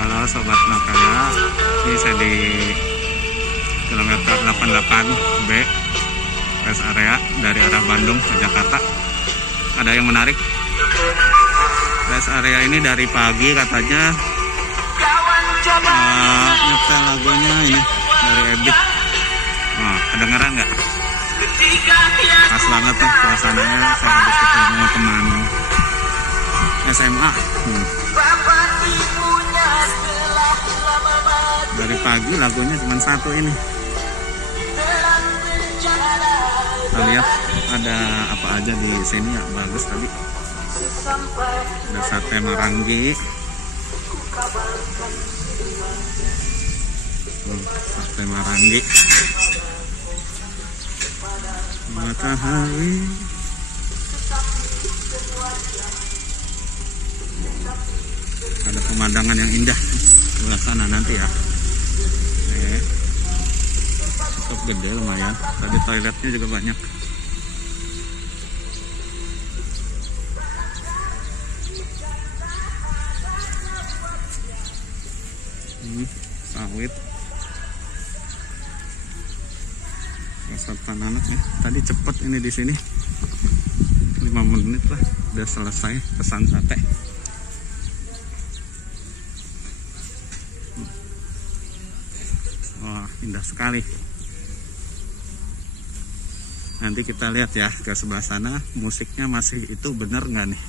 Halo Sobat Makaya, ini saya di kilometer 88B rest area dari arah Bandung ke Jakarta. Ada yang menarik, rest area ini dari pagi katanya nyetel lagunya ini dari Ebit. Kedengeran nggak? Pas banget nih suasananya. Saya habis ketemu teman SMA. Dari pagi lagunya cuma satu ini. Kita lihat ada apa aja di sini ya, bagus tadi. Ada sate Marangi. Sate Marangi. Matahari. Ada pemandangan yang indah sebelah sana nanti ya. Cukup gede lumayan. Tadi toiletnya juga banyak. Ini sawit. Wisata anak ya. Tadi cepet ini di sini. 5 menit lah udah selesai pesan sate. Wah, indah sekali. Nanti kita lihat ya ke sebelah sana, musiknya masih itu bener nggak nih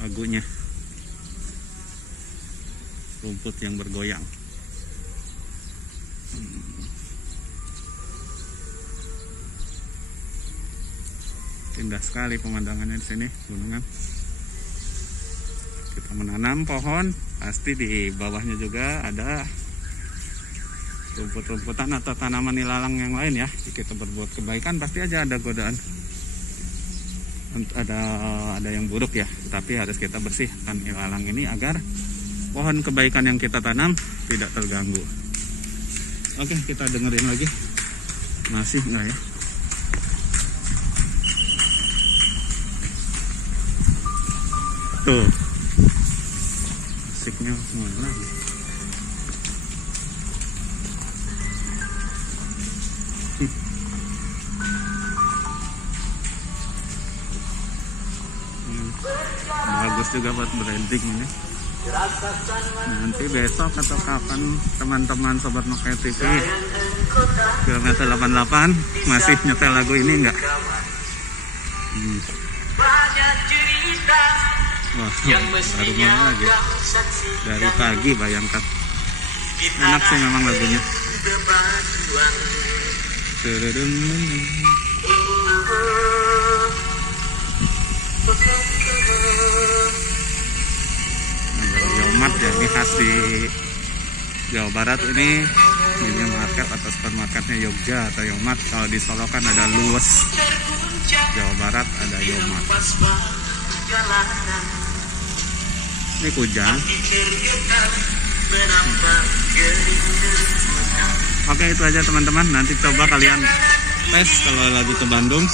lagunya. Rumput yang bergoyang. Indah sekali pemandangannya di sini, gunungan. Kita menanam pohon, pasti di bawahnya juga ada rumput-rumputan atau tanaman ilalang yang lain ya. Kita berbuat kebaikan pasti aja ada godaan, ada yang buruk ya, tapi harus kita bersihkan ilalang ini agar pohon kebaikan yang kita tanam tidak terganggu. Oke, kita dengerin lagi, masih enggak ya? Tuh musiknya mana? Bagus juga buat branding ini. Nanti besok atau kapan teman-teman Sobat Makaya TV kilometer 88 masih nyetel lagu ini enggak? Wah, baru mulai lagi dari pagi, bayangkan. Enak sih memang lagunya. Yomat ya, ini khas di Jawa Barat ini. Minimarket atau supermarketnya Jogja atau Yomat. Kalau di Solo kan ada Luwes, Jawa Barat ada Yomat. Ini Kujang. Oke, itu aja teman-teman. Nanti coba kalian tes kalau lagi ke Bandung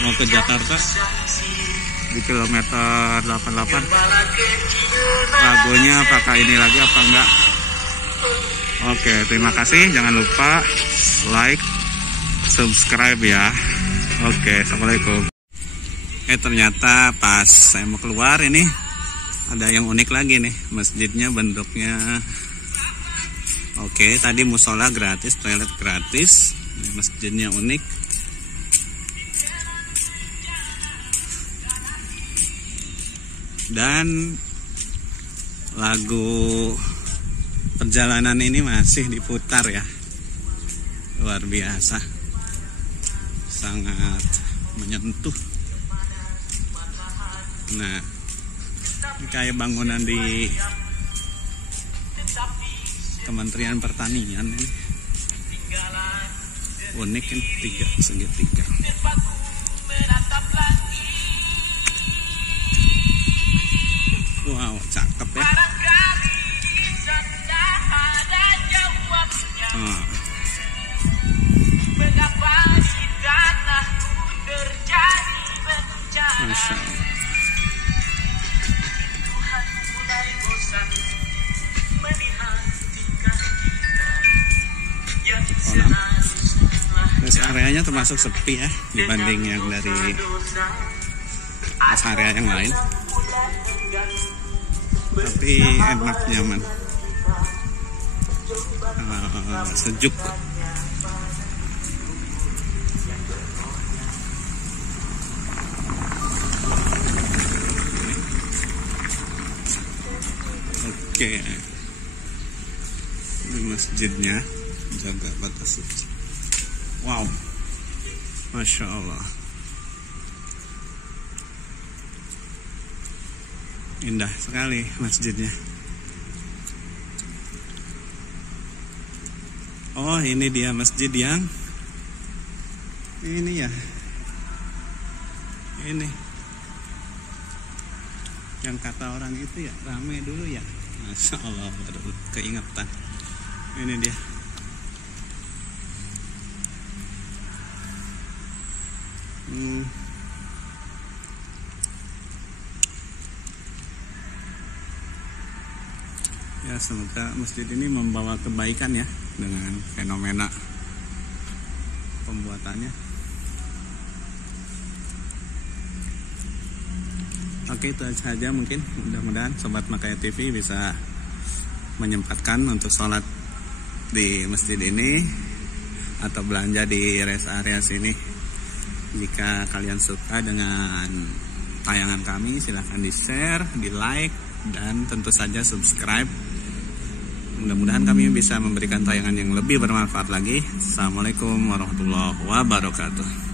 mau ke Jakarta di kilometer 88 lagunya apakah ini lagi apa enggak. Oke, terima kasih. Jangan lupa like, subscribe ya. Oke, assalamualaikum. Ternyata pas saya mau keluar ini ada yang unik lagi nih, masjidnya bentuknya. Oke, tadi musola gratis, toilet gratis, masjidnya unik. Dan lagu perjalanan ini masih diputar ya, luar biasa, sangat menyentuh. Nah, ini kayak bangunan di Kementerian Pertanian ini. Unik kan, segitiga. Wow, cakep ya. Masya Allah. areanya termasuk sepi ya dibanding yang dari rest area yang lain, tapi enak, nyaman, sejuk. Oke, ini masjidnya, jaga batas suci. Wow, Masya Allah, indah sekali masjidnya. Oh, ini dia masjid yang ini ya, ini yang kata orang itu ya rame dulu ya. Masya Allah, baru keingetan. Ini dia. Ya, semoga masjid ini membawa kebaikan ya dengan fenomena pembuatannya. Oke, itu saja mungkin. Mudah-mudahan Sobat Makaya TV bisa menyempatkan untuk sholat di masjid ini atau belanja di rest area sini. Jika kalian suka dengan tayangan kami, silahkan di-share, di-like, dan tentu saja subscribe. Mudah-mudahan kami bisa memberikan tayangan yang lebih bermanfaat lagi. Assalamualaikum warahmatullahi wabarakatuh.